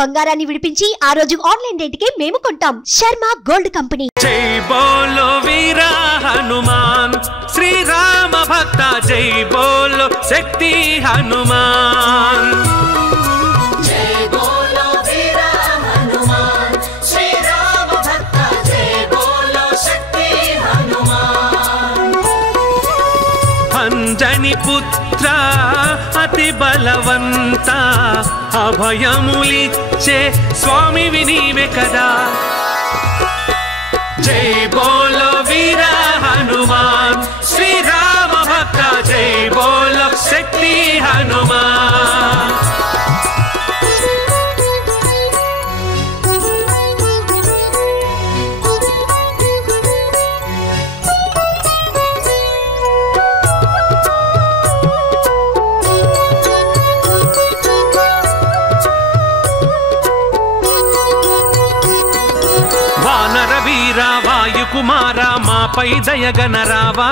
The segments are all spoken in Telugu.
బంగారాన్ని విడిపించి ఆ రోజు ఆన్లైన్ రేటుకే మేము కొంటాం. Sharma gold company. జై బోలో వీర హనుమాన్ శ్రీరామ భక్త, జై బోలో శక్తి హనుమాన్. అంజని పుత్ర అతి బలవంత, అభయములిచ్చే స్వామివి నీవే కదా. జై బోలో వీర హనుమాన్ శ్రీరామ భక్త, జై బోలో శక్తి హనుమాన్. వాయుకుమార మాపై దయగనరావా,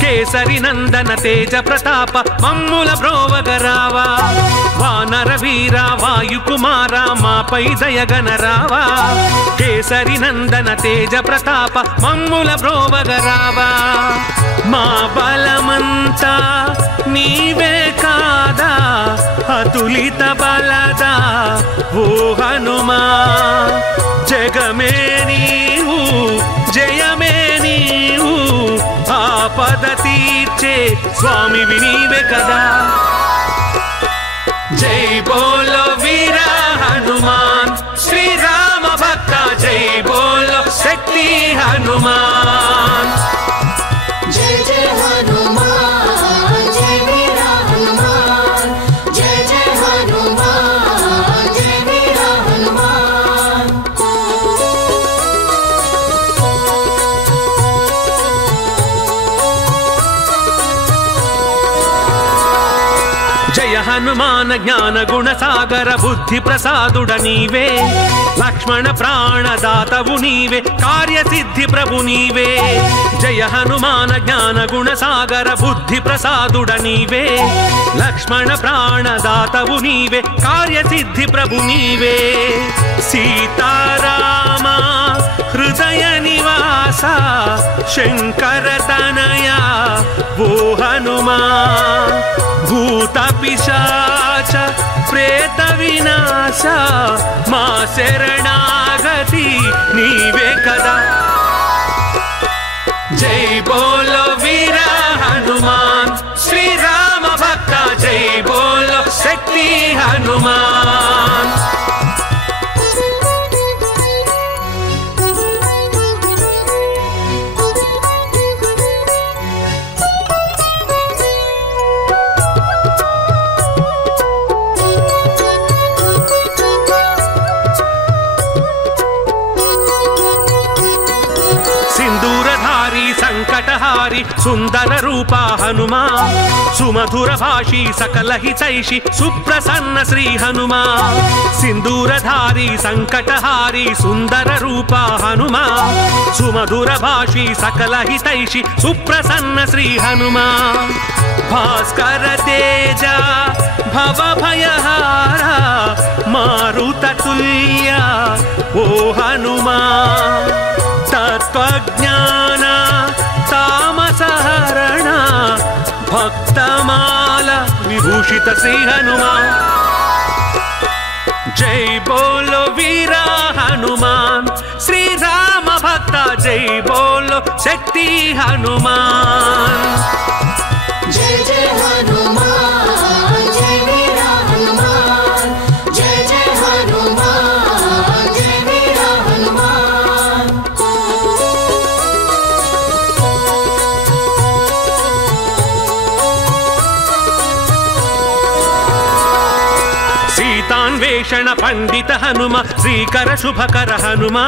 కేసరి నందన తేజ ప్రతాప మమ్ముల బ్రోవగరావా. వానర వీర వాయుకుమార మాపై దయగనరావా, కేసరి నందన తేజ ప్రతాప మమ్ముల బ్రోవగరావా. మా బలమంతా నీవే కాదా, అతులిత బలదా ఓ హనుమా. జగమే నీవు జయమే నీవు, ఆపద తీర్చే స్వామివి నీవే కదా. జై బోలో వీర హనుమాన్ శ్రీరామ భక్త, జై బోలో శక్తి హనుమాన్. జై జై హనుమాన్ జై వీర హనుమాన్, జై జై హనుమాన్ జై వీర హనుమాన్. జయ హనుమాన జ్ఞాన గుణ సాగర బుద్ధి ప్రసాదుడ నీవే, లక్ష్మణ ప్రాణదాతవు నీవే, కార్యసిద్ధి ప్రభు నీవే. జయ హనుమాన జ్ఞాన గుణ సాగర బుద్ధి ప్రసాదుడ నీవే, లక్ష్మణ ప్రాణదాతవు నీవే, కార్యసిద్ధి ప్రభు నీవే. సీతారామ హృదయ నివాస శంకర తనయ ఓ హనుమా. భూత పిశాచ ప్రేత వినాశ మా శరణాగతి నీవే కదా. జై బోలో వీర హనుమాన్ శ్రీరామ భక్త, జై బోలో శక్తి హనుమాన్. సంకటహారి సుందర రూపా హనుమా, సుమధుర భాషీ సకల హితైషి సుప్రసన్న శ్రీ హనుమా. సింధూరధారి సంకటహారి సుందర రూపా హనుమా, సుమధుర భాషీ సకల హితైషి సుప్రసన్న శ్రీ హనుమా. భాస్కర తేజ భవ భయహార మారుత తుల్య ఓ హనుమా. తత్వజ్ఞాన తామసహరణ భక్తమాల విభూషిత శ్రీ హనుమా. జై బోలో వీర హనుమాన్ శ్రీరామ భక్త, జై బోలో శక్తి హనుమాన్. జై జై హనుమాన్ జై వీర హనుమాన్, జై జై హనుమాన్ జై వీర హనుమాన్. సీతాన్వేషణ పండిత హనుమ శ్రీకర శుభకర హనుమ,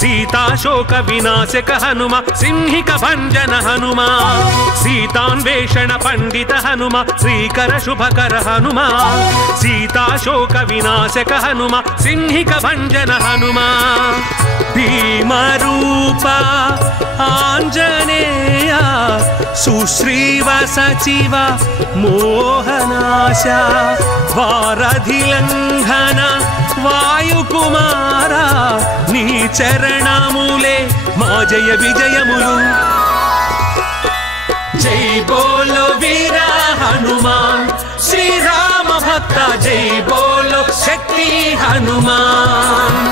సీతాశోక వినాశక హనుమ సింహిక భంజన హనుమ. సీతాన్వేషణ పండిత హనుమ శ్రీకర శుభకర హనుమ, సీతాశోక వినాశక హనుమ సింహిక భంజన హనుమ. భీమరూప ఆంజనేయ సుశ్రీవ సచివ మోహనాశ, వారధిలంఘన సుకుమారా నీ చరణములే మా జయ విజయములు జై బోలో వీర హనుమాన్ శ్రీరామ భక్త జై బోలో శక్తి హనుమాన్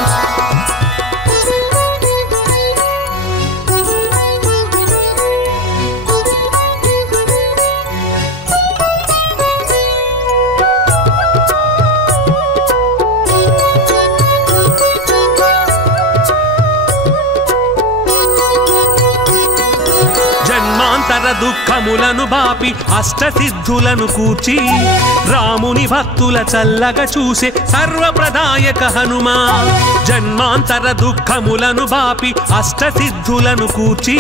దుఃఖములను బాపి అష్టసిద్ధులను కూర్చి రాముని భక్తుల చల్లగా చూసే సర్వప్రదాయక హనుమా జన్మాంతర దుఃఖములను బాపి అష్టసిద్ధులను కూర్చి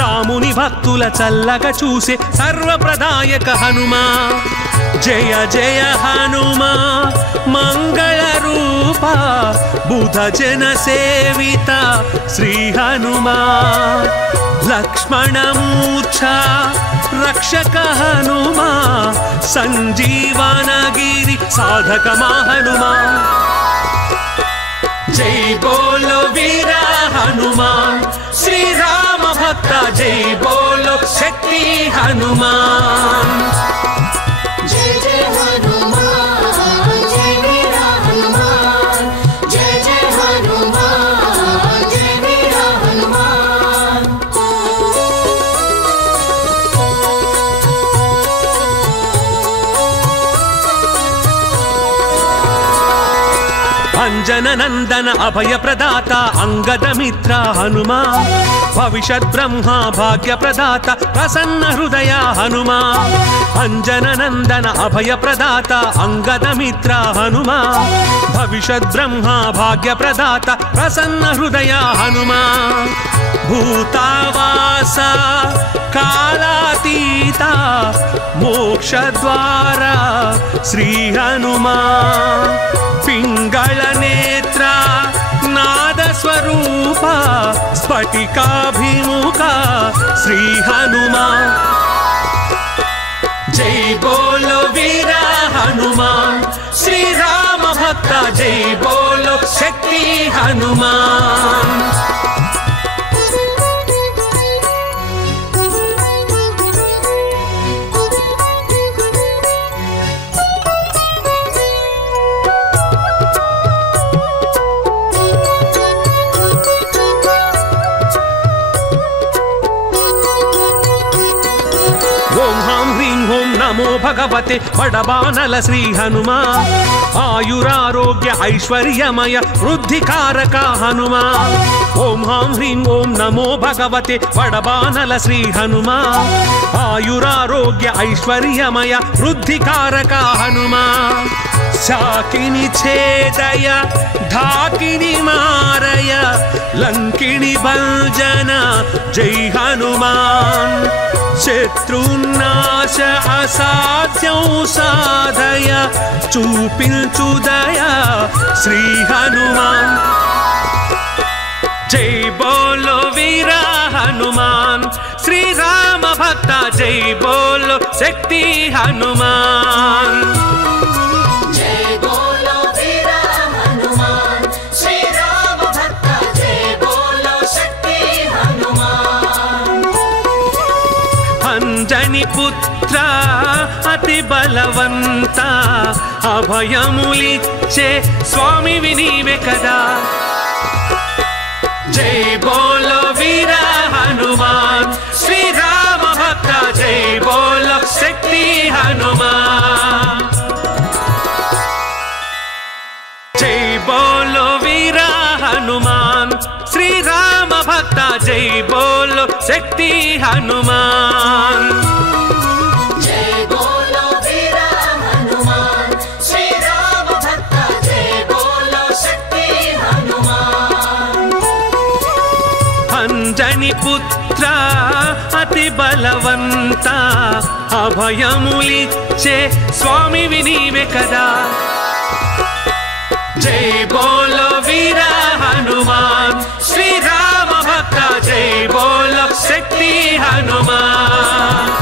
రాముని భక్తుల చల్లగా చూసే సర్వప్రదాయక హనుమా జయ జయ హనుమా మంగళ రూప బుధ జన సేవిత శ్రీ హనుమా లక్ష్మణమూర్ఛ రక్షక హనుమా సంజీవనగిరి సాధక హనుమా జై బోలో వీర హనుమాన్ శ్రీరామ భక్త జై బోలో శక్తి హనుమాన్ జయ జయ హనుమాన్ జయ వీర హనుమాన్ జయ జయ హనుమాన్ జయ వీర హనుమాన్ అంజన నందన అభయ ప్రదాత అంగద మిత్ర హనుమా భవిష్యత్ బ్రహ్మ భాగ్య ప్రదాత ప్రసన్న హృదయ హనుమా అంజన నందన అభయ ప్రదాత అంగద మిత్ర హనుమా భవిష్యత్ బ్రహ్మ భాగ్య ప్రదాత ప్రసన్న హృదయ హనుమా భూతావాస కాలాతీత మోక్షద్వార శ్రీ హనుమా పింగళ నేత్ర నాద స్వరూప స్ఫటికాభిముఖ శ్రీ హనుమా జై బోలో వీర హనుమాన్ శ్రీరామ భక్త జై బోలో శక్తి హనుమాన్ నమో భగవతే వడబానల శ్రీ హనుమా ఆయురారోగ్య ఐశ్వర్యమయ వృద్ధికారక హనుమా ఓం హాం హ్రీం ఓం నమో భగవతే వడబానల శ్రీ హనుమా ఆయురారోగ్య ఐశ్వర్యమయ వృద్ధికారక హనుమా శాకిని ఛేదయ ఢాకిని మారయ లంకిని భంజన జై హనుమాన్ శత్రునాశ అసాధ్యం సాధయ చూపించుదయ శ్రీ హనుమాన్ జై బోలో వీర హనుమాన్ శ్రీరామ భక్త జై బోలో శక్తి హనుమాన్ జయ బోలో వీర హనుమాన్ శ్రీరామ భక్త జయ బోలో శక్తి హనుమాన్ అంజని పుత్ర అతి బలవంత అభయములిచ్చే స్వామి వినీవే కదా జై బోలో వీర హనుమాన్ శ్రీరామ భక్త జై బోలో శక్తి హనుమాన్ జై బోలో వీర హనుమాన్ శ్రీరామ భక్త జై బోలో శక్తి హనుమాన్ జయ బోలో వీర హనుమాన్ శ్రీరామ భక్త జయ బోలో శక్తి హనుమాన్ అంజని పుత్ర అతి బలవంత అభయములిచ్చే స్వామి వినీవే కదా జై బోలో వీర హనుమాన్ శ్రీరామ భక్త జై బోలో శక్తి హనుమాన్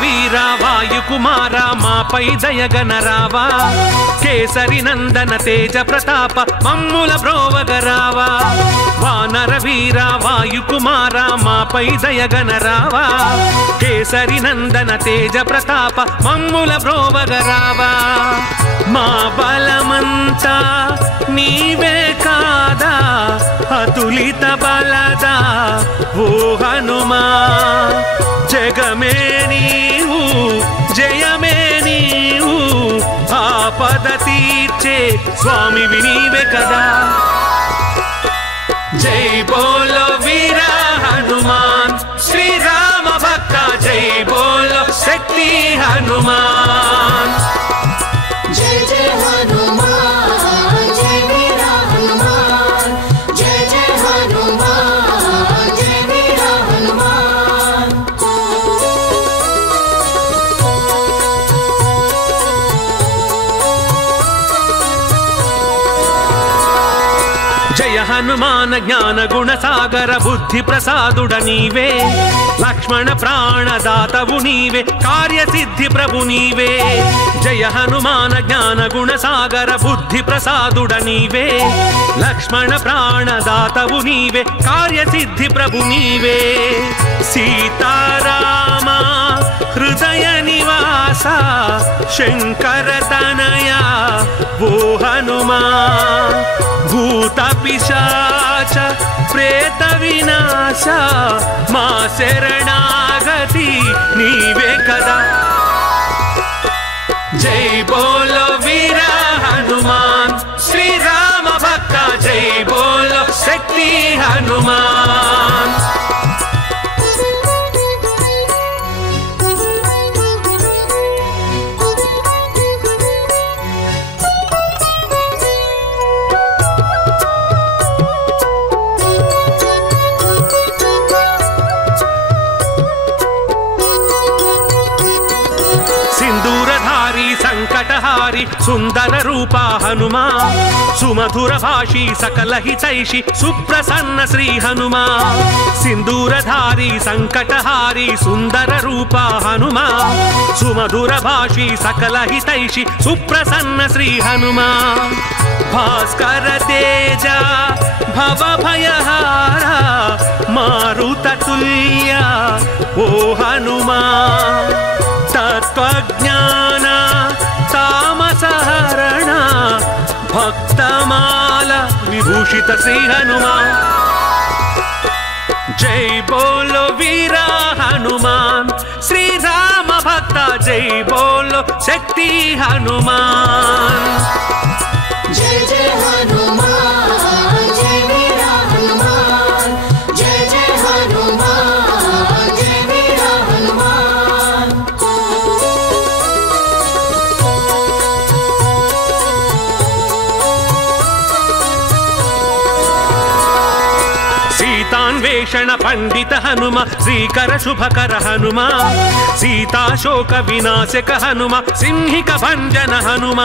వీర వాయుకుమార మాపై దయగనరావా కేసరి నందన తేజ ప్రతాప మమ్ముల బ్రోవగరావా వానర వీర వాయుకుమార మాపై దయగనరావా కేసరి నందన తేజ ప్రతాప మమ్ముల బ్రోవగరావా మా బలమంతా నీవే కాదా అతులిత బలదా ఓ హనుమా జగమే నీవు జయమే నీవు ఆపద తీర్చే స్వామివి నీవే కదా జై బోలో వీర హనుమాన్ శ్రీరామ భక్త జై బోలో శక్తి హనుమాన్ జై జై హనుమాన్ జై వీర హనుమాన్ జై జై హనుమాన్ జై వీర హనుమాన్ జయ హనుమాన జ్ఞాన గుణ సాగర బుద్ధి ప్రసాదుడ నీవే లక్ష్మణ ప్రాణదాతవు నీవే కార్యసిద్ధి ప్రభు నీవే జయ హనుమాన జ్ఞాన గుణ సాగర బుద్ధి ప్రసాదుడ నీవే లక్ష్మణ ప్రాణదాతవు నీవే కార్యసిద్ధి ప్రభు నీవే సీతారామ హృదయ నివాస శంకర తనయ ఓ హనుమా భూత పిశాచ ప్రేత వినాశ మా శరణాగతి నీవే కదా జై బోలో వీర హనుమాన్ శ్రీరామ భక్త జై బోలో శక్తి హనుమాన్ సంకటహారి సుందర రూప హనుమా సుమధుర భాషి సకల హితైషి సుప్రసన్న శ్రీ హనుమా సింధూరధారి సంకటహారి సుందర రూప హనుమా సుమధుర భాషి సకల హితైషి సుప్రసన్న శ్రీ హనుమా భాస్కర తేజ భవ భయహార మారుత తుల్య ఓ హనుమా తత్వజ్ఞాన తామసహరణ భక్తమాల విభూషిత శ్రీ హనుమా జై బోలో వీర హనుమాన్ శ్రీరామ భక్త జై బోలో శక్తి హనుమాన్ జై జై హనుమాన్ జై వీర హనుమాన్ జై జై హనుమాన్ జై వీర హనుమాన్ సీతాన్వేషణ పండిత హనుమ శ్రీకర శుభకర హనుమ సీతాశోక వినాశక హనుమ సింహిక భంజన హనుమ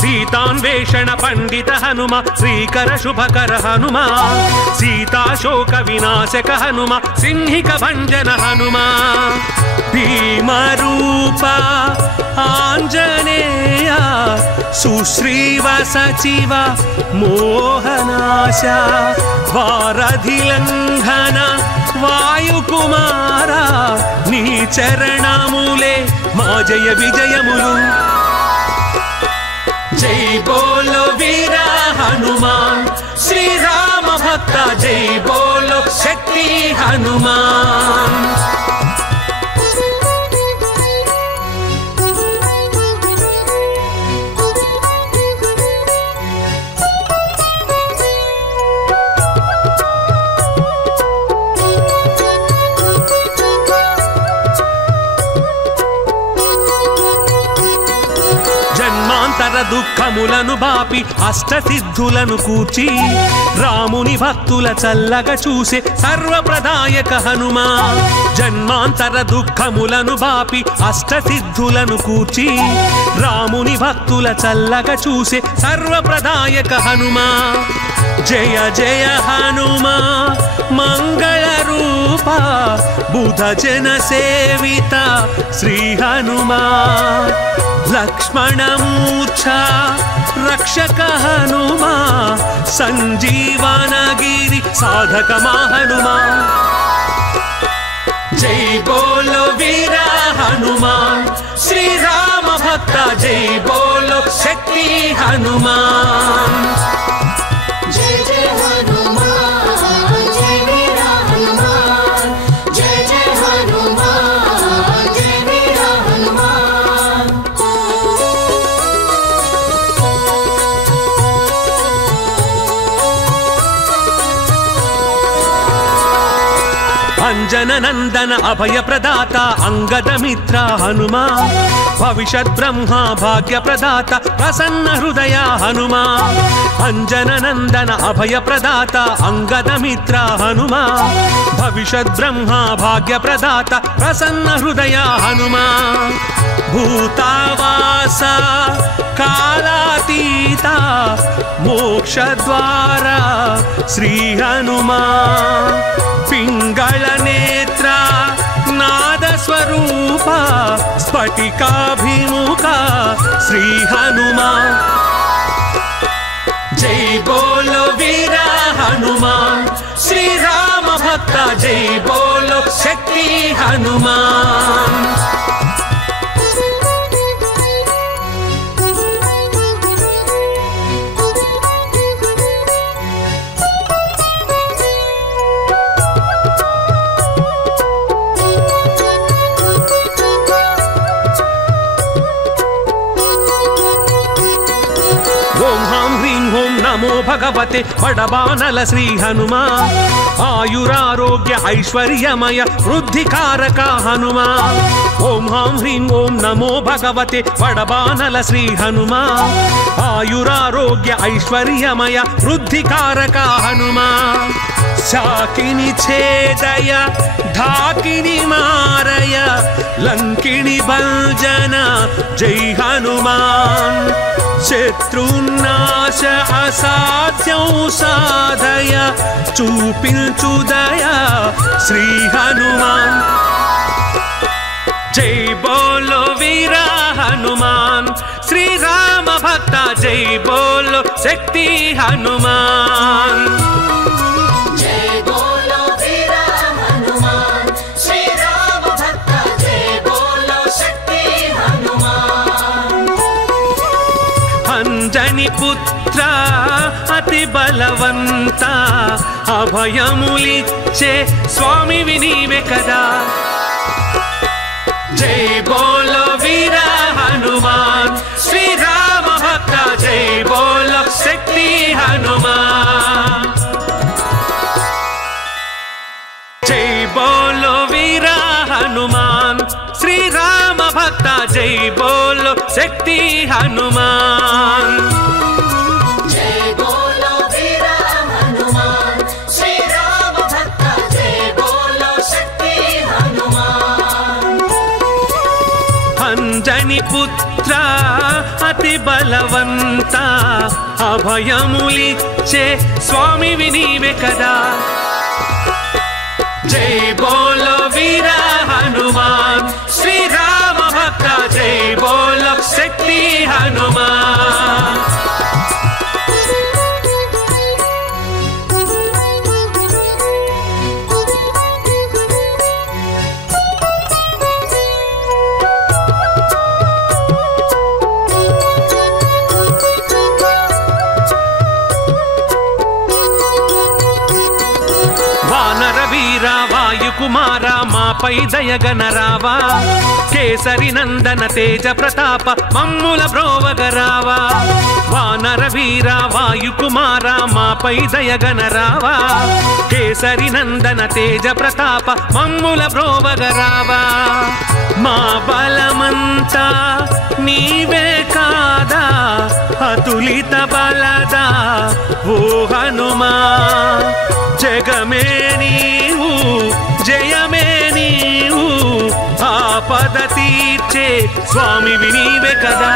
సీతాన్వేషణ పండిత హనుమ శ్రీకర శుభకర హనుమ సీతాశోక వినాశక హనుమ సింహిక భంజన హనుమ భీమరూప ఆంజనేయ సుశ్రీవ సచివ మోహనాశ వారధిలంఘన వాయుకుమార నీ చరణములే మా జయ విజయములు జై బోలో వీర హనుమాన్ శ్రీరామ భక్త జై బోలో శక్తి హనుమాన్ జన్మాంతర దుఃఖములను బాపి అష్టసిద్ధులను కూర్చి రాముని భక్తుల చల్లగా చూసే సర్వప్రదాయక హనుమా. జన్మాంతర దుఃఖములను బాపి అష్టసిద్ధులను కూర్చి రాముని భక్తుల చల్లగా చూసే సర్వప్రదాయక హనుమా. జయ జయ హనుమా మంగళ రూప బుధ జన సేవిత శ్రీ హనుమా. లక్ష్మణమూర్ఛ రక్షక హనుమా సంజీవనగిరి సాధక హనుమా. జై బోలో వీర హనుమాన్ శ్రీ రామ భక్త జై బోలో శక్తి హనుమాన్. జయ జయ హనుమాన్ జయ వీర హనుమాన్ జయ జయ హనుమాన్ జయ వీర హనుమాన్. అంజన నందన అభయ ప్రదాత అంగద మిత్ర హనుమా. భవిష్యత్ బ్రహ్మ భాగ్య ప్రదాత ప్రసన్న హృదయ హనుమా. అంజన నందన అభయ ప్రదాత అంగద మిత్ర హనుమా. భవిష్యత్ బ్రహ్మ భాగ్య ప్రదాత ప్రసన్న హృదయ హనుమా. భూతావాస కాలాతీత మోక్షద్వార శ్రీ హనుమా. పింగళ నేత్ర నాద స్వరూప స్ఫటికాభిముఖ శ్రీ హనుమా. జై బోలో వీర హనుమాన్ శ్రీ రామ భక్త జై బోలో శక్తి హనుమాన్. నమో భగవతే వడబానల శ్రీ హనుమా. ఆయురారోగ్య ఐశ్వర్యమయ వృద్ధికారక హనుమా. ఓం హాం హ్రీం ఓం నమో భగవతే వడబానల శ్రీ హనుమా. ఆయురారోగ్య ఐశ్వర్యమయ వృద్ధికారక హనుమా. శాకిని ఛేదయ ఢాకిని మారయ లంకిని భంజన జై హనుమాన్. శత్రునాశ అసాధ్యం సాధయ చూపించుదయ శ్రీ హనుమాన్. జై బోలో వీర హనుమాన్ శ్రీ రామ భక్త జై బోలో శక్తి హనుమాన్. జై బోలో వీర హనుమాన్ శ్రీ రామ భక్త జై బోలో శక్తి హనుమాన్. అంజని పుత్ర అతి బలవంత అభయములిచ్చే స్వామి వినీవే కదా. జై బోలో వీర హనుమాన్ శ్రీ రామ భక్త జై బోలో శక్తి హనుమాన్. జై బోలో వీర హనుమాన్ శ్రీ రామ భక్త జై బోలో శక్తి హనుమాన్. జై బోలో వీర హనుమాన్ శ్రీ రామ భక్త జై బోలో శక్తి హనుమాన్. అంజని పుత్ర అతి బలవంత అభయములిచ్చే స్వామి వినీవే కదా. జై బోలో వీర హనుమాన్ శ్రీ రామ భక్త జై బోలో శక్తి హనుమాన్. వానర వీర వాయుకుమార మాపై దయగనరావా. కేసరి నందన తేజ ప్రతాప మమ్ముల బ్రోవగరావా. వానర వీర వాయుకుమార మాపై దయగనరావా. కేసరి నందన తేజ ప్రతాప మమ్ముల బ్రోవగరావా. మా బలమంతా నీవే కాదా ಅತುಲಿತ ಬಲದ ಓ ಹನುಮ ಜಗಮೇ ನೀವು ಜಯಮೇ ನೀವು ಆಪದ ತೀರ್ಚೆ ಸ್ವಾಮಿ ವಿನೀವೆ ಕದಾ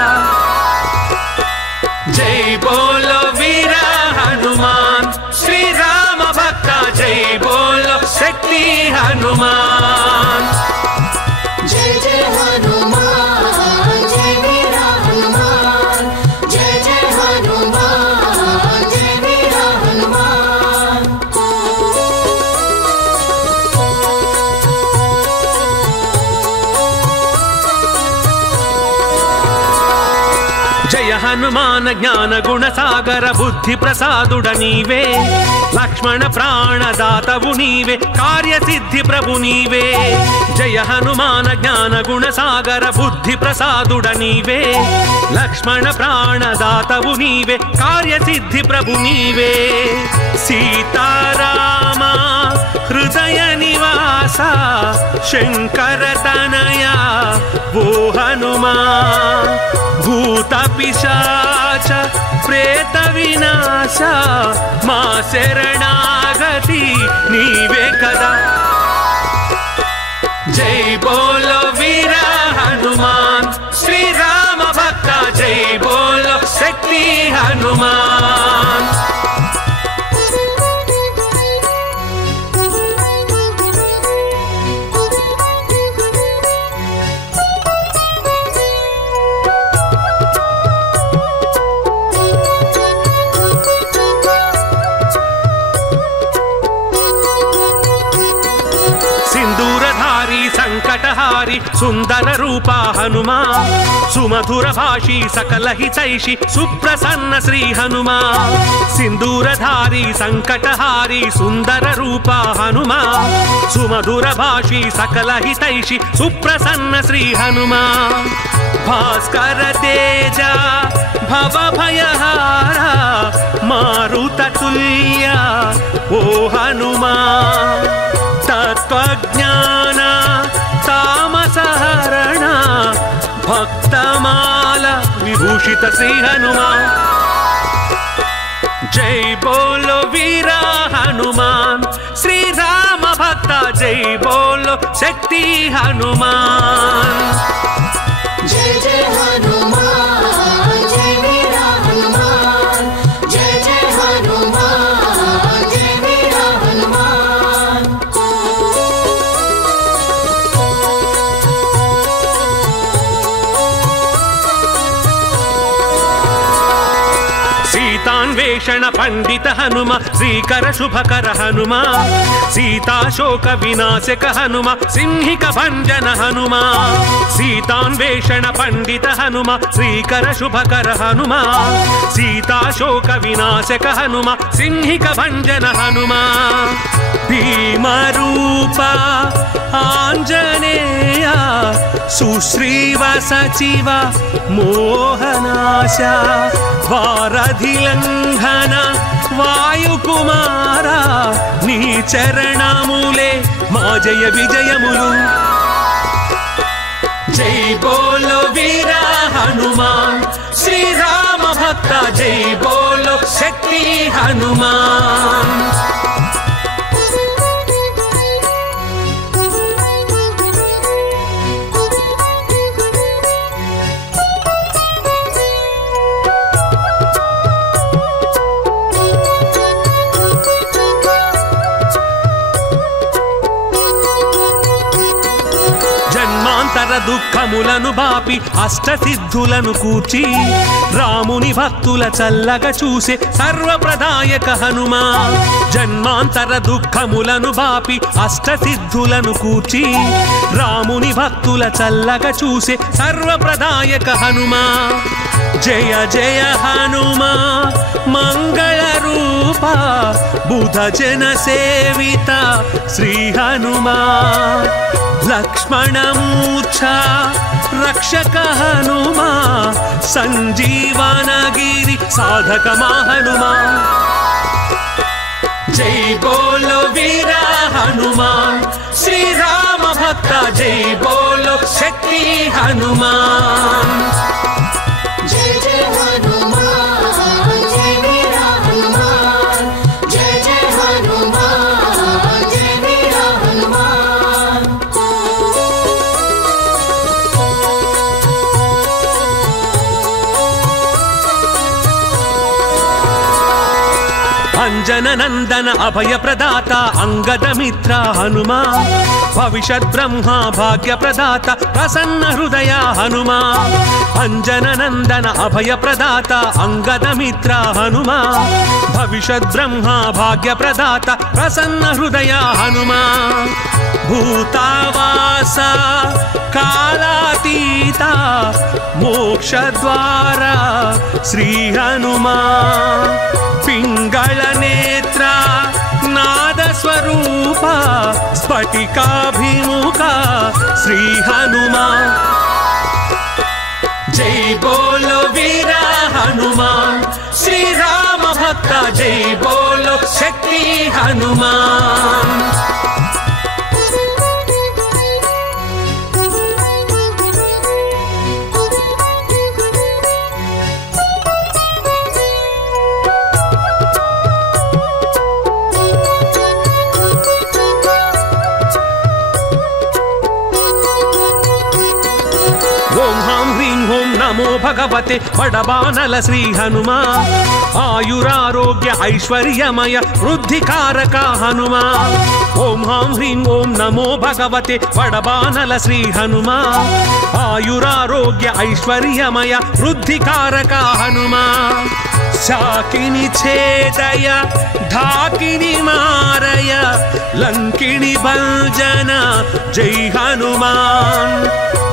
ಜೈ ಬೋಲೋ ವೀರ ಹನುಮಾನ್ ಶ್ರೀರಾಮ ಭಕ್ತ ಜೈ ಬೋಲೋ ಶಕ್ತಿ ಹನುಮಾನ್ जय जय हनुमान जय वीर हनुमान जय जय हनुमान जय वीर हनुमान జయ హనుమాన జ్ఞాన గుణ సాగర బుద్ధి ప్రసాదుడ నీవే లక్ష్మణ ప్రాణదాతవు నీవే కార్యసిద్ధి ప్రభు నీవే జయ హనుమాన జ్ఞాన గుణ సాగర బుద్ధి ప్రసాదుడ నీవే లక్ష్మణ ప్రాణదాతవు నీవే కార్యసిద్ధి ప్రభు నీవే సీతారామ హృదయ నివాస శంకర తనయ ఓ హనుమా భూత పిశాచ ప్రేత వినాశ మా శరణాగతి నీవే కదా జై బోలో వీర హనుమాన్ శ్రీరామ భక్త జై బోలో శక్తి హనుమాన్ సంకటహారి సుందర రూపా హనుమా సుమధుర భాషీ సకల హితైషి సుప్రసన్న శ్రీ హనుమా సింధూరధారి సంకటహారి సుందర రూపా హనుమా సుమధుర భాషీ సకల హితైషి సుప్రసన్న శ్రీ హనుమా భాస్కర తేజ భవ భయహార మారుత తుల్య ఓ హనుమా తత్వజ్ఞాన తామసహరణ భక్తమాల విభూషిత శ్రీ హనుమా జై బోలో వీర హనుమాన్ శ్రీరామ భక్త జై బోలో శక్తి హనుమాన్ जय जय हनुमान जय वीर हनुमान जय जय हनुमान जय वीर हनुमान సీతాన్వేషణ పండిత హనుమ శ్రీకర శుభకర హనుమ సీతాశోక వినాశక హనుమ సింహిక భంజన హనుమ సీతాన్వేషణ పండిత హనుమ శ్రీకర శుభకర హనుమ సీతాశోక వినాశక హనుమ సింహిక భంజన హనుమ భీమరూప ఆంజనేయ సుశ్రీవ సచివ మోహనాశ వారధిలంఘన వాయుకుమార నీ చరణములే మా జయ విజయములు జై బోలో వీర హనుమాన్ శ్రీరామ భక్త జై బోలో శక్తి హనుమాన్ దుఃఖములను బాపి అష్టసిద్ధులను కూర్చి రాముని భక్తుల చల్లగా చూసే సర్వప్రదాయక హనుమా జన్మాంతర దుఃఖములను బాపి అష్టసిద్ధులను కూర్చి రాముని భక్తుల చల్లగా చూసే సర్వప్రదాయక హనుమా జయ జయ హనుమా మంగళ రూప బుధ జన సేవిత శ్రీ హనుమా లక్ష్మణమూర్ఛ రక్షక హనుమా సంజీవనగిరి సాధక హనుమా జై బోలో వీర హనుమాన్ శ్రీరామ భక్త జై బోలో శక్తి హనుమాన్ जय जय हनुमान అంజన నందన అభయ ప్రదాత అంగద మిత్ర హనుమా భవిష్యత్ బ్రహ్మ భాగ్య ప్రదాత ప్రసన్న హృదయ హనుమా అంజన నందన అభయ ప్రదాత అంగద మిత్ర హనుమా భవిష్యత్ బ్రహ్మ భాగ్య ప్రదాత ప్రసన్న హృదయ హనుమా భూతావాస కాలాతీత మోక్షద్వార శ్రీ హనుమా పింగళ నేత్ర నాద స్వరూప స్ఫటికాభిముఖ శ్రీ హనుమా జై బోలో వీర హనుమాన్ శ్రీ రామ భక్త జై బోలో శక్తి హనుమాన్ నమో భగవతే వడబానల శ్రీ హనుమా ఆయురారోగ్య ఐశ్వర్యమయ వృద్ధికారక హనుమా ఓం హాం హ్రీం ఓం నమో భగవతే వడబానల శ్రీ హనుమా ఆయురారోగ్య ఐశ్వర్యమయ వృద్ధికారక హనుమా శాకిని ఛేదయ ఢాకిని మారయ లంకిని భంజన జై హనుమాన్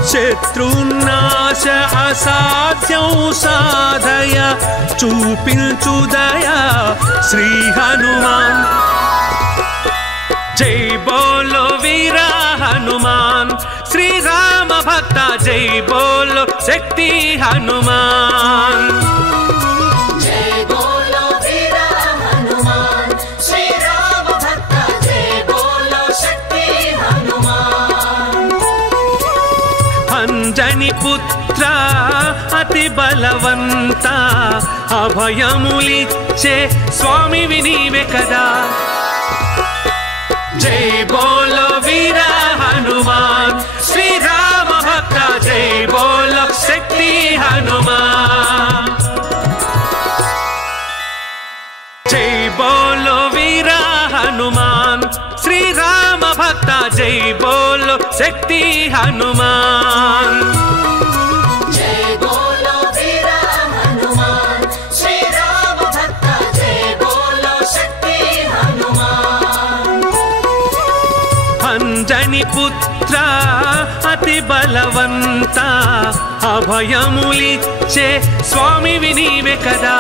శత్రునాశ అసాధ్యం సాధయ చూపించుదయ శ్రీ హనుమాన్ జై బోలో వీర హనుమాన్ శ్రీ రామ భక్త జై బోలో శక్తి హనుమాన్ అంజని పుత్ర అతి బలవంత అభయములిచ్చే స్వామి వినీవే కదా జై బోలో వీర హనుమాన్ శ్రీ రామ భక్త జై బోలో శక్తి హనుమాన్ జై బోలో వీర హనుమాన్ శ్రీ రామ భక్త జై బోలో శక్తి హనుమాన్ జై బోలో వీర హనుమాన్ శ్రీ రామ భక్త జై బోలో శక్తి హనుమాన్ అంజని పుత్ర అతి బలవంత అభయములిచ్చే స్వామి వినీవే కదా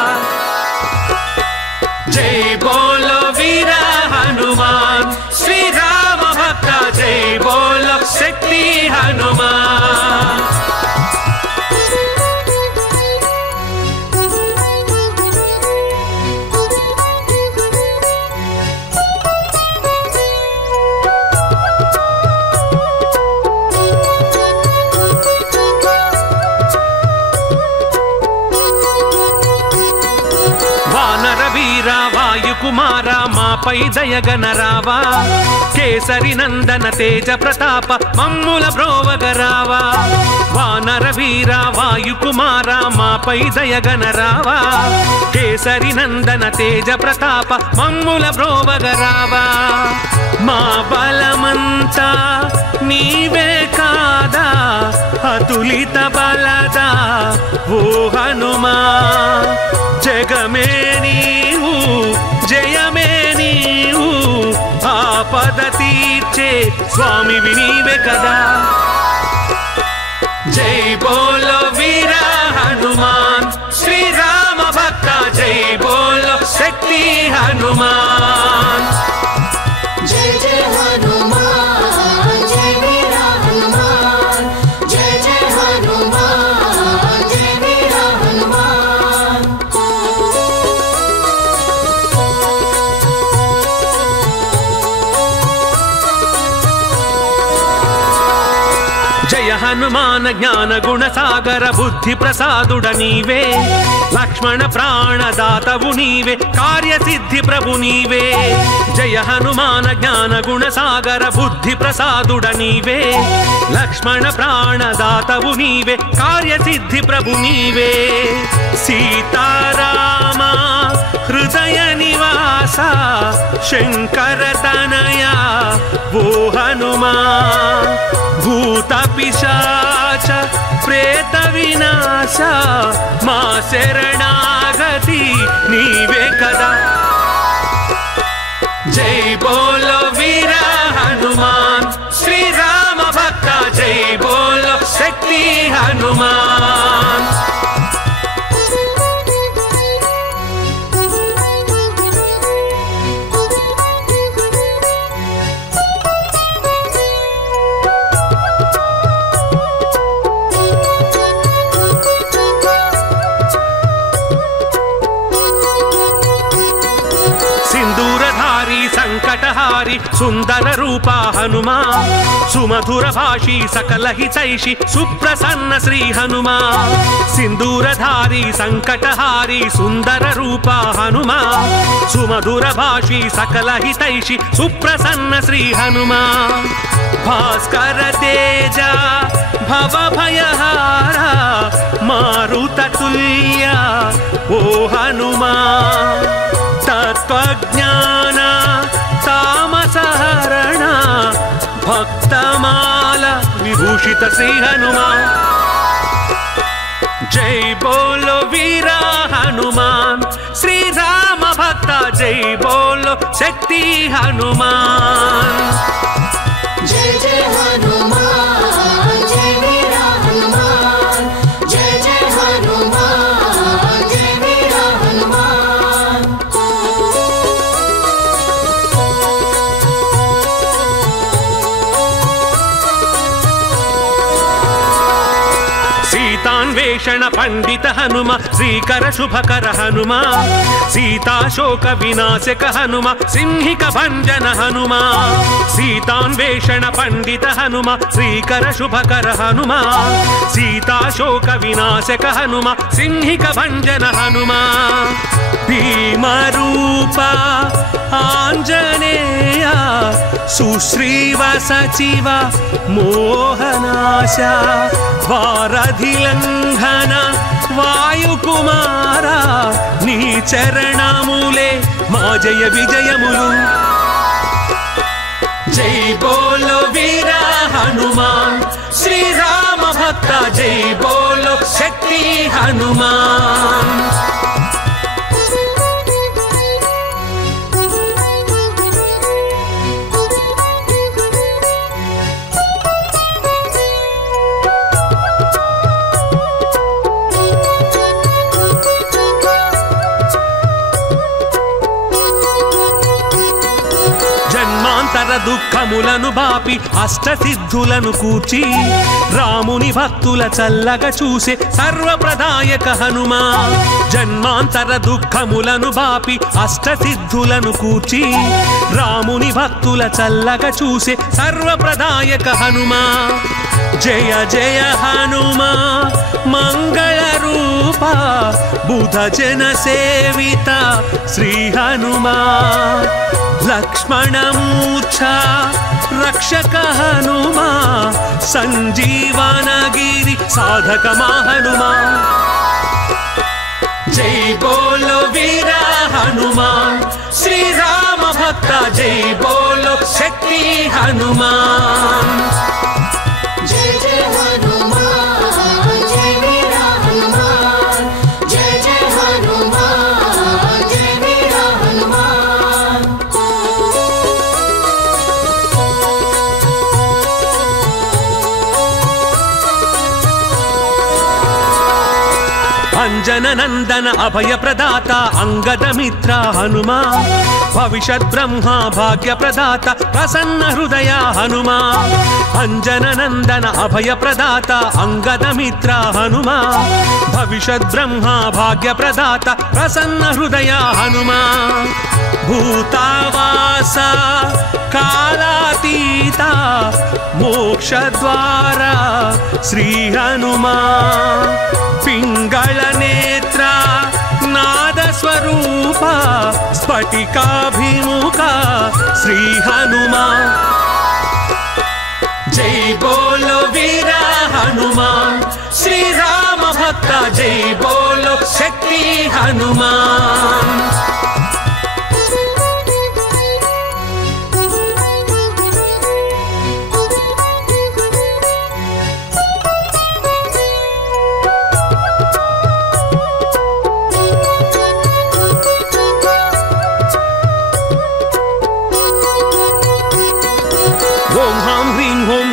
జై బోలో వీర హనుమాన్ శ్రీ రామ భక్త జై బోలో శక్తి హనుమాన్ వానర వీర వాయుకుమార మాపై దయగనరావా కేసరి నందన తేజ ప్రతాప మమ్ముల బ్రోవగరావా వానర వీర వాయుకుమార మాపై దయగనరావా కేసరి నందన తేజ ప్రతాప మమ్ముల బ్రోవగరావా మా బలమంతా నీవే కాదా అతులిత బలదా ఓ హనుమా జగమే నీవు జయమే నీవు ఆపద తీర్చే స్వామి వినీవే కదా జై బోలో వీర హనుమాన్ శ్రీ రామ భక్త జై బోలో శక్తి హనుమాన్ జై జై హనుమాన్ జై వీర హనుమాన్ జై జై హనుమాన్ జై వీర హనుమాన్ జయ హనుమాన జ్ఞాన గుణ సాగర బుద్ధి ప్రసాదుడ నీవే లక్ష్మణ ప్రాణదాతవు నీవే కార్యసిద్ధి ప్రభు నీవే జయ హనుమాన జ్ఞాన గుణ సాగర బుద్ధి ప్రసాదుడ నీవే లక్ష్మణ ప్రాణదాతవు నీవే కార్యసిద్ధి ప్రభు నీవే సీతారామ హృదయ నివాస శంకర తనయా ఓ హనుమా భూత పిశాచ ప్రేత వినాశ మా శరణాగతి నీవే కదా జై బోలో వీర హనుమాన్ శ్రీరామ భక్త జై బోలో శక్తి హనుమాన్ సంకటహారి సుందర రూపా హనుమా సుమధుర భాషి సకల హితైషి సుప్రసన్న శ్రీ హనుమా సింధూరధారి సంకటహారి సుందర రూపా హనుమా సుమధుర భాషి సకల హితైషి సుప్రసన్న శ్రీ హనుమా భాస్కర తేజ భవ భయహార మారుత తుల్య ఓ హనుమా తత్వజ్ఞాన తామసహరణ భక్తమాల విభూషిత శ్రీ హనుమా జై బోలో వీర హనుమాన్ శ్రీరామ భక్త జై బోలో శక్తి హనుమాన్ జయ జయ హనుమాన్ జయ వీర హనుమాన్ జయ జయ హనుమాన్ జయ వీర హనుమాన్ సీతాన్వేషణ పండిత హనుమ శ్రీకర శుభకర హనుమ సీతాశోక వినాశక హనుమ సింహిక భంజన హనుమ సీతాన్వేషణ పండిత హనుమ శ్రీకర శుభకర హనుమ సీతాశోక వినాశక హనుమ సింహిక భంజన హనుమ భీమరూప ఆంజనేయ సుశ్రీవ సచివ మోహనాశ వారధిలంఘన వాయుకుమార నీ చరణములే మా జయ విజయములు జై బోలో వీర హనుమాన్ శ్రీరామ భక్త జై బోలో శక్తి హనుమాన్ దుఃఖములను బాపి అష్టసిద్ధులను కూర్చి రాముని భక్తుల చల్లగా చూసే సర్వప్రదాయక హనుమా జన్మాంతర దుఃఖములను బాపి అష్టసిద్ధులను కూర్చి రాముని భక్తుల చల్లగా చూసే సర్వప్రదాయక హనుమా జయ జయ హనుమా మంగళ రూప బుధ జన సేవిత శ్రీ హనుమా లక్ష్మణమూర్ఛ రక్షక హనుమా సంజీవనగిరి సాధక హనుమా జై బోలో వీర హనుమాన్ శ్రీరామ భక్త జై బోలో శక్తి హనుమాన్ జయ జయ హనుమాన్ జయ వీర హనుమాన్ జయ జయ హనుమాన్ జయ వీర హనుమాన్ అంజన నందన అభయ ప్రదాత అంగద మిత్ర హనుమా భవిష్యత్ బ్రహ్మ భాగ్య ప్రదాత ప్రసన్న హృదయ హనుమా అంజన నందన అభయ ప్రదాత అంగద మిత్ర హనుమా భవిష్యత్ బ్రహ్మ భాగ్య ప్రదాత ప్రసన్న హృదయ హనుమా భూతావాస కాలాతీత మోక్షద్వార శ్రీ హనుమా పింగళ నేత్ర నాద స్వరూప స్ఫటికాభిముఖ శ్రీ హనుమా జై బోలో వీర హనుమాన్ శ్రీరామ భక్త జై బోలో శక్తి హనుమాన్.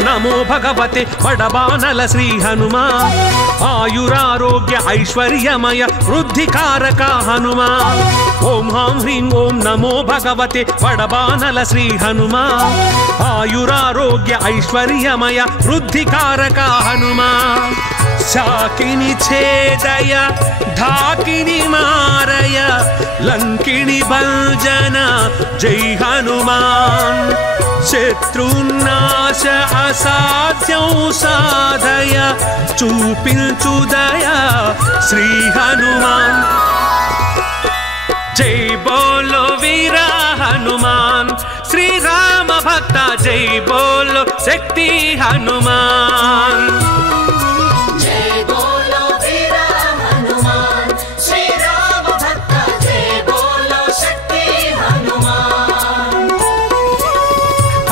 నమో భగవతే వడబానల శ్రీ హనుమా. ఆయురారోగ్య ఐశ్వర్యమయ వృద్ధికారక హనుమా. ఓం హాం హ్రీం ఓం నమో భగవతే వడబానల శ్రీ హనుమా. ఆయురారోగ్య ఐశ్వర్యమయ వృద్ధికారక హనుమా. శాకిని ఛేదయ ఢాకిని మారయ లంకిని భంజన జై హనుమాన్. శత్రునాశ అసాధ్యం సాధయ చూపించుదయ శ్రీ హనుమాన్. జై బోలో వీర హనుమాన్. శ్రీరామ భక్త జై బోలో శక్తి హనుమాన్.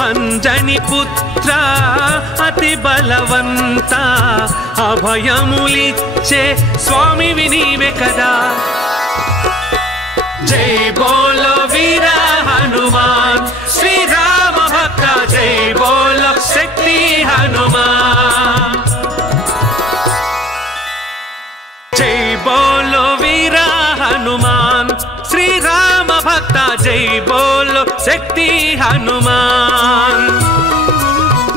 అంజని పుత్ర అతి బలవంత అభయములిచ్చే స్వామి వినీవే కదా. జై బోలో వీర హనుమాన్. శ్రీరామ భక్త జై బోలో శక్తి హనుమాన్. జై బోలో వీర హనుమాన్. శ్రీరామ భక్త జై బోలో శక్తి హనుమాన్.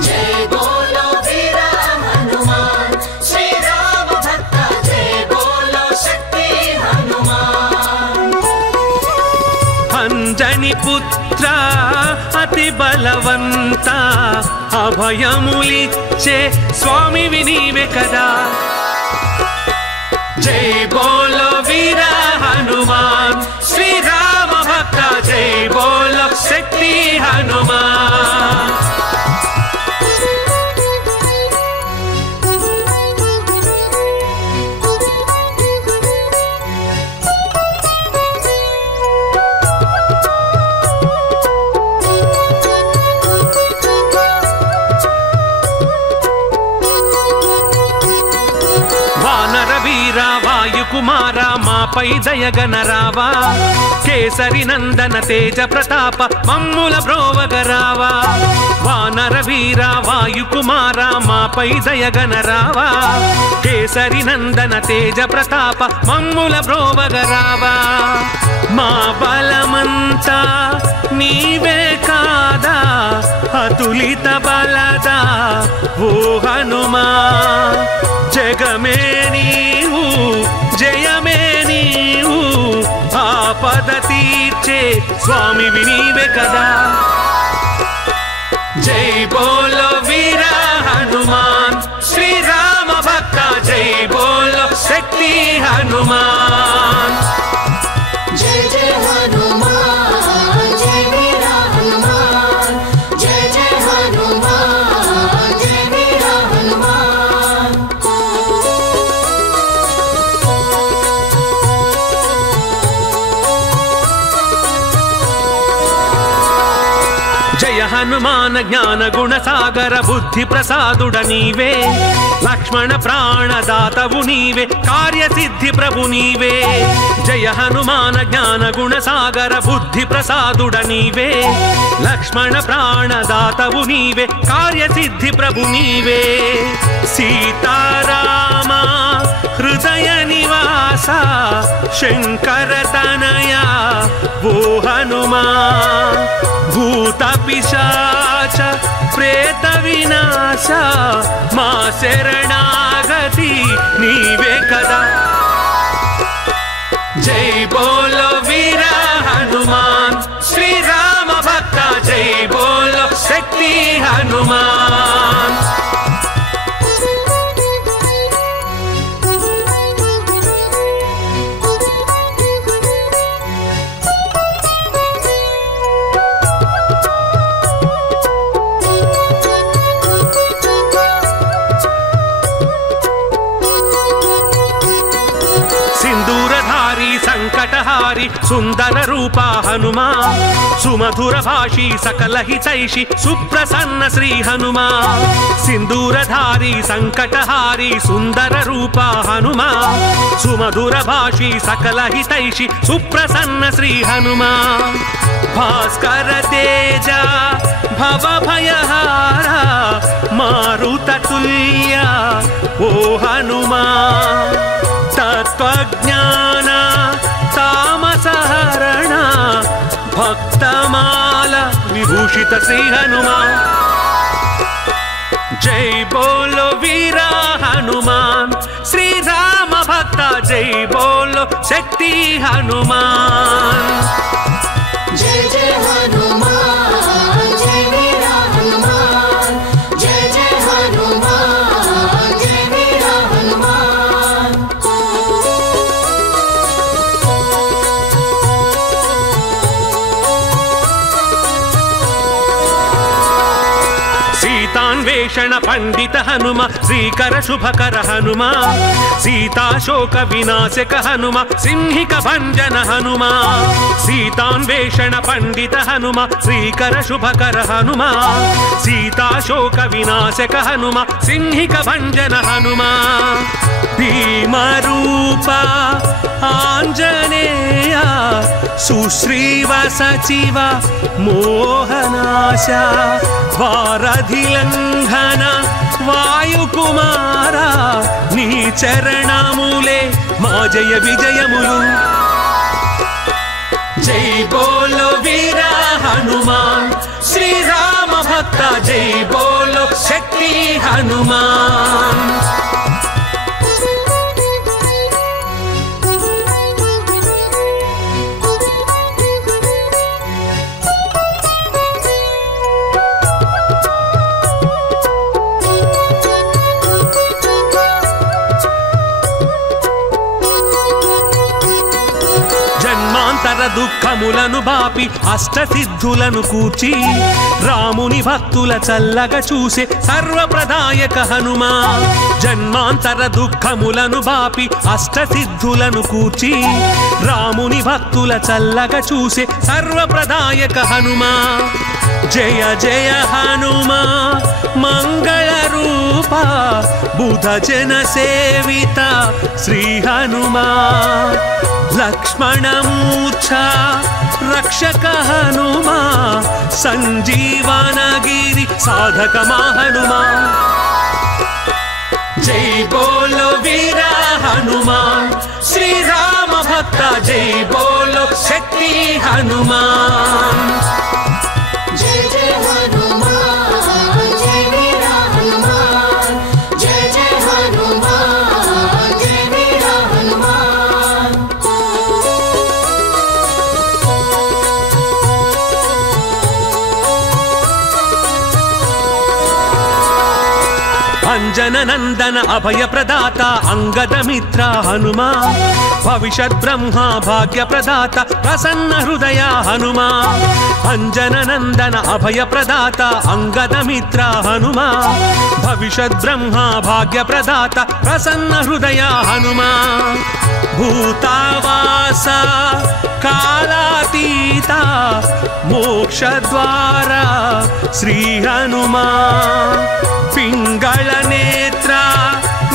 జై బోలో వీర హనుమాన్. శ్రీరామ భక్త జై బోలో శక్తి హనుమాన్. అంజని పుత్ర అతి బలవంత అభయములిచ్చే స్వామి వినీవే కదా. జై బోలో వీర హనుమాన్. శ్రీరామ భక్త జై బోలో శక్తి హనుమాన్. వాయుకుమార మాపై దయగనరావా. కేసరి నందన తేజ ప్రతాప మమ్ముల బ్రోవగరావా. వానర వీర వాయుకుమార మాపై దయగనరావా. కేసరి నందన తేజ ప్రతాప మమ్ముల బ్రోవగరావా. మా బలమంతా నీవే కాదా అతులిత బలదా ఓ హనుమా. జగమే నీవు జయమే నీవు ఆపద తీర్చే స్వామి వినీవే కదా. జై బోలో వీర హనుమాన్. శ్రీరామ భక్త జై బోలో శక్తి హనుమాన్. జై జై హనుమాన్. జై వీర హనుమాన్. జై జై హనుమాన్. జై వీర హనుమాన్. జయ హనుమాన జ్ఞాన గుణ సాగర బుద్ధి ప్రసాదుడ నీవే. లక్ష్మణ ప్రాణదాతవు నీవే కార్యసిద్ధి ప్రభు నీవే. జయ హనుమాన జ్ఞాన గుణ సాగర బుద్ధి ప్రసాదుడ నీవే. లక్ష్మణ ప్రాణదాతవు నీవే కార్యసిద్ధి ప్రభు నీవే. సీతారామ హృదయ నివాస శంకర తనయ ఓ హనుమా. భూత పిశాచ ప్రేత వినాశ మా శరణాగతి నీవే కదా. జై బోలో వీర హనుమాన్. శ్రీరామ భక్త జై బోలో శక్తి హనుమాన్. సంకటహారి సుందర రూప హనుమా సుమధుర భాషి సకల హితైషి సుప్రసన్న శ్రీ హనుమా సింధూరధారి సంకటహారి సుందర రూప హనుమా సుమధుర భాషి సకల హితైషి సుప్రసన్న శ్రీ హనుమా భాస్కర తేజ భవ భయహార మారుత తుల్య ఓ హనుమా తత్వజ్ఞాన తామసహరణ భక్తమాల విభూషిత శ్రీ హనుమా జై బోలో వీరా హనుమాన్ శ్రీ రామ భక్త జై బోలో శక్తి హనుమాన్ జయ జయ హనుమాన్ జయ వీరా హనుమాన్ జయ జయ హనుమాన్ జయ వీరా హనుమాన్ సీతాన్వేషణ పండిత హనుమ శ్రీకర శుభకర హనుమ సీతాశోక వినాశక హనుమ సింహిక భంజన హనుమ సీతాన్వేషణ పండిత హనుమ శ్రీకర శుభకర హనుమ సీతాశోక వినాశక హనుమ సింహిక భంజన హనుమ భీమరూప ఆంజనేయ సుశ్రీవ సచివ మోహనాశ వారధిలంఘన వాయుకుమార నీ చరణములే మా జయ విజయములు జై బోలో వీరా హనుమాన్ శ్రీరామ భక్త జై బోలో శక్తి హనుమాన్ దుఃఖములను బాపి అష్టసిద్ధులను కూర్చి రాముని భక్తుల చల్లగా చూసే సర్వప్రదాయక హనుమా జన్మాంతర దుఃఖములను బాపి అష్టసిద్ధులను కూర్చి రాముని భక్తుల చల్లగా చూసే సర్వప్రదాయక హనుమా జయ జయ హనుమా మంగళ రూప బుధ జన సేవిత శ్రీ హనుమా లక్ష్మణమూర్ఛ రక్షక హనుమా సంజీవనగిరి సాధక హనుమా జై బోలో వీరా హనుమాన్ శ్రీరామ భక్త జై బోలో శక్తి హనుమాన్ జయ జయ హనుమాన్ జయ వీరా హనుమాన్ జయ జయ హనుమాన్ జయ వీరా హనుమాన్ అంజన నందన అభయ ప్రదాత అంగద మిత్ర హనుమా భవిష్యత్ బ్రహ్మ భాగ్య ప్రదాత ప్రసన్న హృదయ హనుమా అంజన నందన అభయ ప్రదాత అంగద మిత్ర హనుమా భవిష్యత్ బ్రహ్మ భాగ్య ప్రదాత ప్రసన్న హృదయ హనుమా భూతావాస కాలాతీత మోక్షద్వార శ్రీ హనుమా పింగళ నేత్ర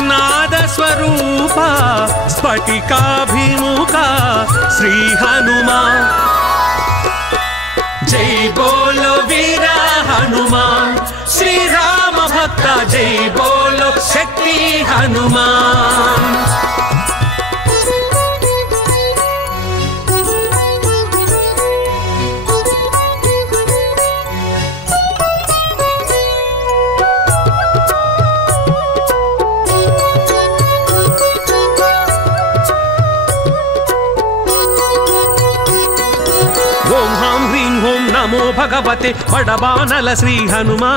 నాద స్వరూప స్ఫటికాభిముఖ శ్రీ హనుమా జై బోలో వీరా హనుమాన్ శ్రీరామ భక్త జై బోలో శక్తి హనుమాన్ నమో భగవతే వడబానల శ్రీ హనుమా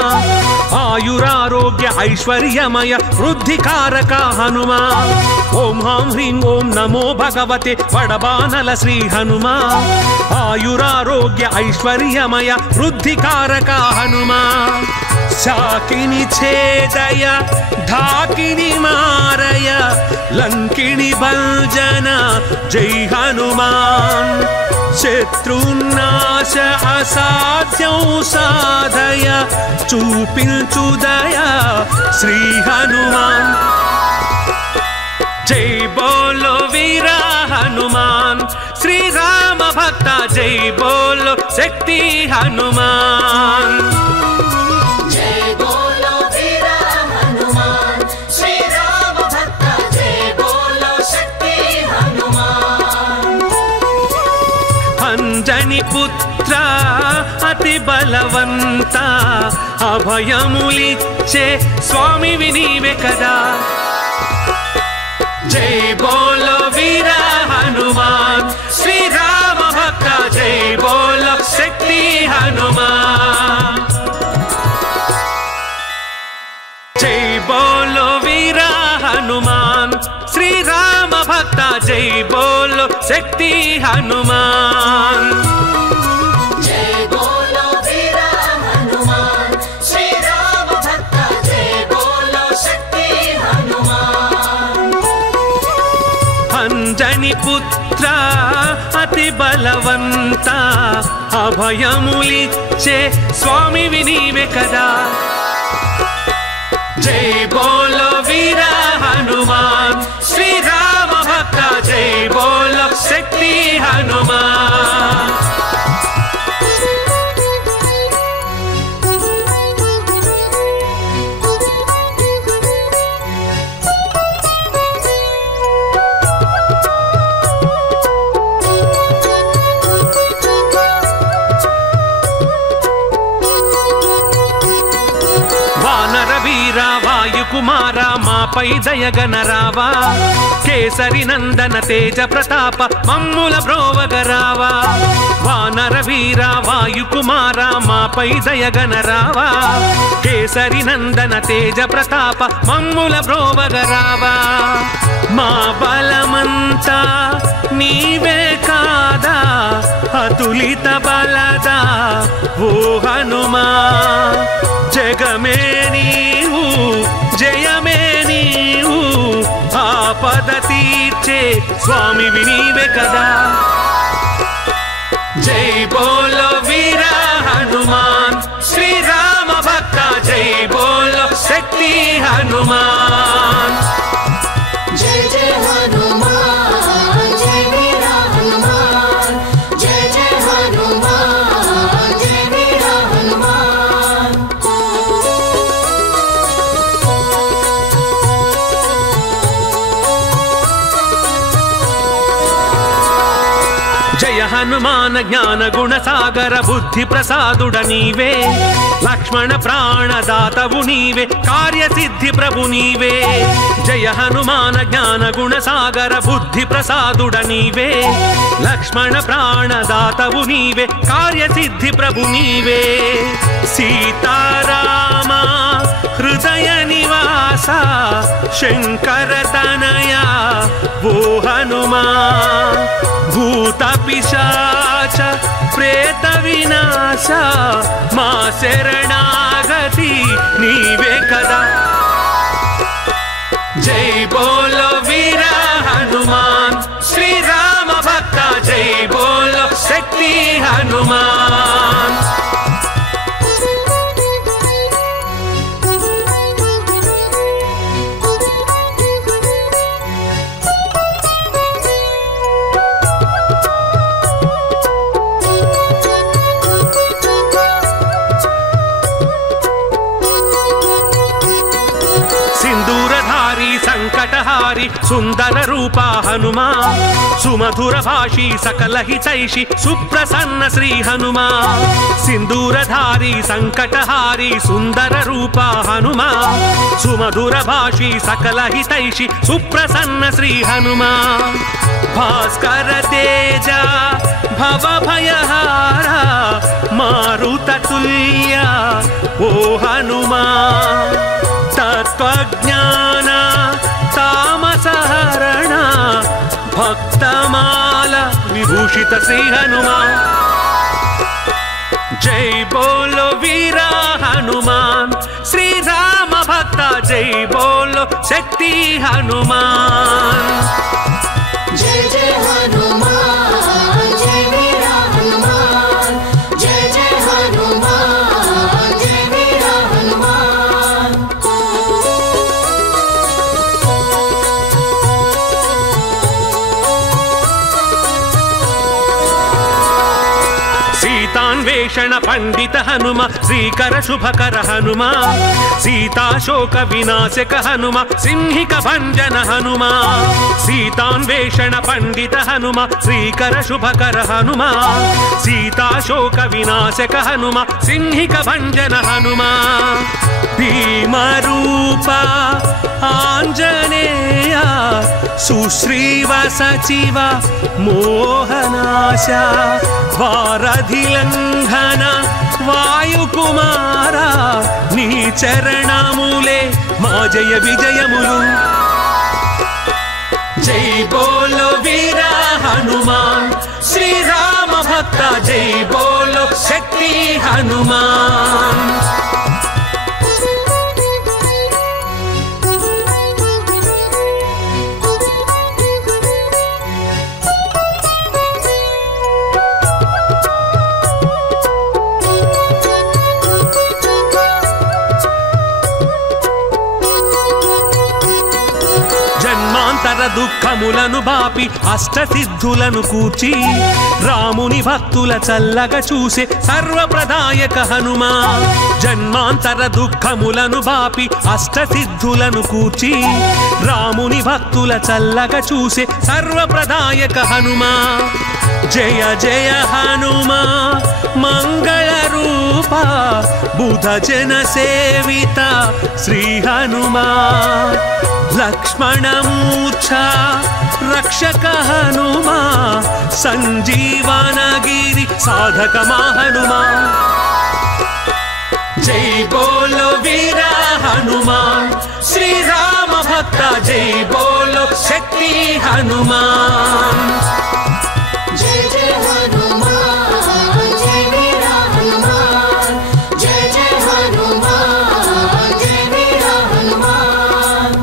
ఆయురారోగ్య ఐశ్వర్యమయ వృద్ధికారక హనుమా ఓం హాం హ్రీం ఓం నమో భగవతే వడబానల శ్రీ హనుమా ఆయురారోగ్య ఐశ్వర్యమయ వృద్ధికారక హనుమా శాకిని ఛేదయ ఢాకిని మారయ లంకిని భంజన జై హనుమాన్ శత్రునాశ అసాధ్యం సాధయ చూపించుదయ శ్రీ హనుమాన్ జై బోలో వీర హనుమాన్ శ్రీ రామ భక్త జై బోలో శక్తి హనుమాన్ జై బోలో వీర హనుమాన్ శ్రీ రామ భక్త జై బోలో శక్తి హనుమాన్ అంజని పుత్ర అతి బలవంత అభయములిచ్చే స్వామి నీవే కదా జై బోలో వీర హనుమాన్ శ్రీ రామ భక్త జై బోలో శక్తి హనుమాన్ జై బోలో వీర హనుమాన్ శ్రీ రామ భక్త జై బోలో శక్తి హనుమాన్ జై బోలో వీర హనుమాన్ శ్రీ రామ భక్త జై బోలో శక్తి హనుమాన్ అంజని పుత్ర అతి బలవంత అభయములిచ్చే స్వామి నీవే కదా జై బోలో వీర హనుమాన్ శ్రీ రామ భక్త జై బోలో శక్తి హనుమాన్ వాయుకుమార మాపై దయగనరావా కేసరి నందన తేజ ప్రతాప మమ్ముల బ్రోవగరావా వానర వీర వాయుకుమార మాపై దయగనరావా కేసరి నందన తేజ ప్రతాప మమ్ముల బ్రోవగరావా మా బలమంతా నీవే కాదా అతులిత బలదా ఓ హనుమా జగమే నీవు జయమే నీవు ఆపద తీర్చే స్వామి నీవే కదా జై బోలో వీర హనుమాన్ శ్రీ రామ భక్త జై బోలో శక్తి హనుమాన్ జై జై హనుమాన్ జై వీర హనుమాన్ జై జై హనుమాన్ జై వీర హనుమాన్ జయ హనుమాన జ్ఞాన గుణ సాగర బుద్ధి ప్రసాదుడ నీవే లక్ష్మణ ప్రాణదాతవు నీవే కార్యసిద్ధి ప్రభు నీవే జయ హనుమాన జ్ఞాన గుణ సాగర బుద్ధి ప్రసాదుడ నీవే లక్ష్మణ ప్రాణదాతవు నీవే కార్యసిద్ధి ప్రభు నీవే సీతారామ హృదయ నివాస శంకర తనయ ఓ హనుమా భూత పిశాచ ప్రేత వినాశ మా శరణాగతి నీవే కదా జై బోలో వీర హనుమాన్ శ్రీ రామ భక్త జై బోలో శక్తి హనుమాన్ సంకటహారి సుందర రూప హనుమా సుమధుర భాషి సకల హితైషి సుప్రసన్న శ్రీ హనుమా సింధూరధారి సంకటహారి సుందర రూప హనుమా సుమధుర భాషి సకల హితైషి సుప్రసన్న శ్రీ హనుమా భాస్కర తేజ భవ భయహార మారుత తుల్య ఓ హనుమా తత్వజ్ఞాన తామసహర भक्तमाल विभूषित श्री हनुमान जय बोलो वीरा हनुमान श्री राम भक्त जय बोलो शक्ति हनुमान जय जय हनुमान जय वीरा हनुमान जय जय हनुमान जय वीरा हनुमान सीतान्वेषण पंडित हनुम श्रीकर शुभकर हनुमा सीता शोक विनाशक हनुमा सिंहिक भंजन हनुमा सीतान्वेषण पंडित हनुम श्रीकर शुभकर हनुमा सीता शोक विनाशक हनुमा सिंहिक भंजन हनुमा भीम रूप आंजनेय सुश्रीव सचिव मोहनाश वारधिलंघन वायुकुमारा नी चरणमुले मा जय विजयमुलु जय बोलो वीरा हनुमान श्री राम भक्त जय बोलो शक्ति हनुमान దుఃఖములను బాపి అష్టసిద్ధులను కూర్చి రాముని భక్తుల చల్లగా చూసే సర్వప్రదాయక హనుమా జన్మాంతర దుఃఖములను బాపి అష్టసిద్ధులను కూర్చి రాముని భక్తుల చల్లగా చూసే సర్వప్రదాయక హనుమా జయ జయ హనుమా మంగళ రూప బుధ జన సేవిత శ్రీ హనుమా लक्ष्मणमूर्छा रक्षक हनुमा संजीवनगिरि साधक हनुमा जय बोलो वीरा हनुमान श्री राम भक्त जय बोलो शक्ति हनुमान जय जय हनुमान जय वीरा हनुमान जय जय हनुमान जय वीरा हनुमान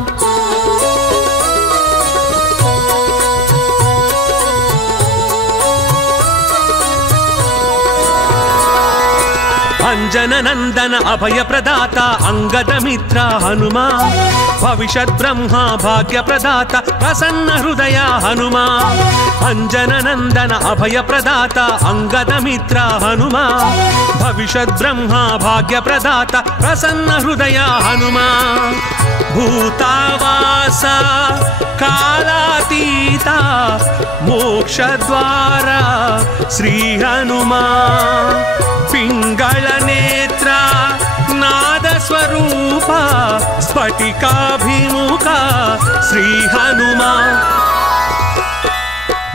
अंजन नंदन अभय प्रदाता अंगद मित्र हनुमा भविष्यत् ब्रह्मा भाग्य प्रदाता प्रसन्न हृदय हनुमा अंजन नंदन अभय प्रदाता अंगद मित्र हनुमा भविष्यत् ब्रह्मा भाग्य प्रदाता प्रसन्न हृदय हनुमा भूतावास कालातीता मोक्षद्वार श्री हनुमा पिंगल नेत्र नाद स्वरूप स्फटिकाभिमुख श्री हनुमान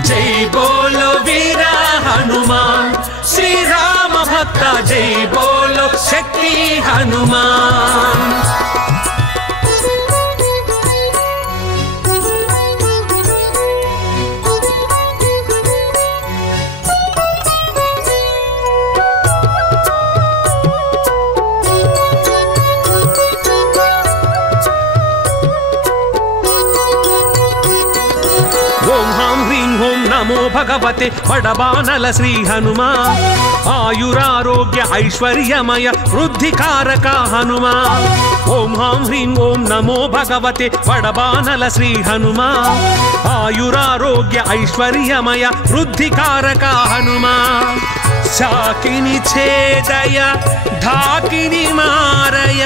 जय बोलो वीरा हनुमान श्री राम भक्त जय बोलो शक्ति हनुमान नमो भगवते बड़बानल श्री हनुमा आयुरारोग्य ऐश्वर्यमय वृद्धिकारक हनुमा ओम हां ह्रीं ओम नमो भगवते बड़बानल श्री हनुमा आयुरारोग्य ऐश्वर्यमय वृद्धिकारक हनुमा शाकिनी छेदय ढाकिनी मारय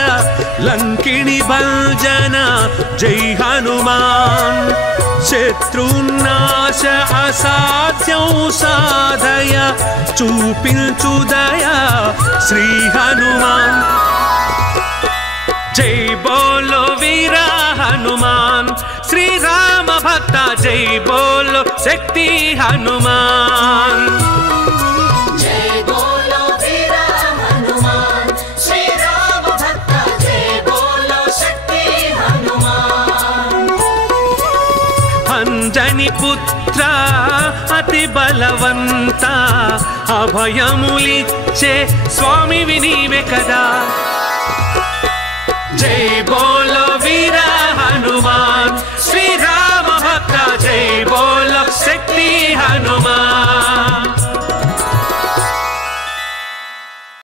लंकिनी भंजन जय हनुमान शत्रुनाश असाध्यों साधय चूपिंचुदय श्री हनुमान जय बोलो वीरा हनुमान श्री राम भक्त जय बोलो शक्ति हनुमान जय बोलो वीरा हनुमान श्री राम भक्त जय बोलो शक्ति हनुमान అంజని పుత్ర అతి బలవంత అభయములిచ్చే స్వామివి నీవే కదా జై బోలో వీర హనుమాన్ శ్రీరామ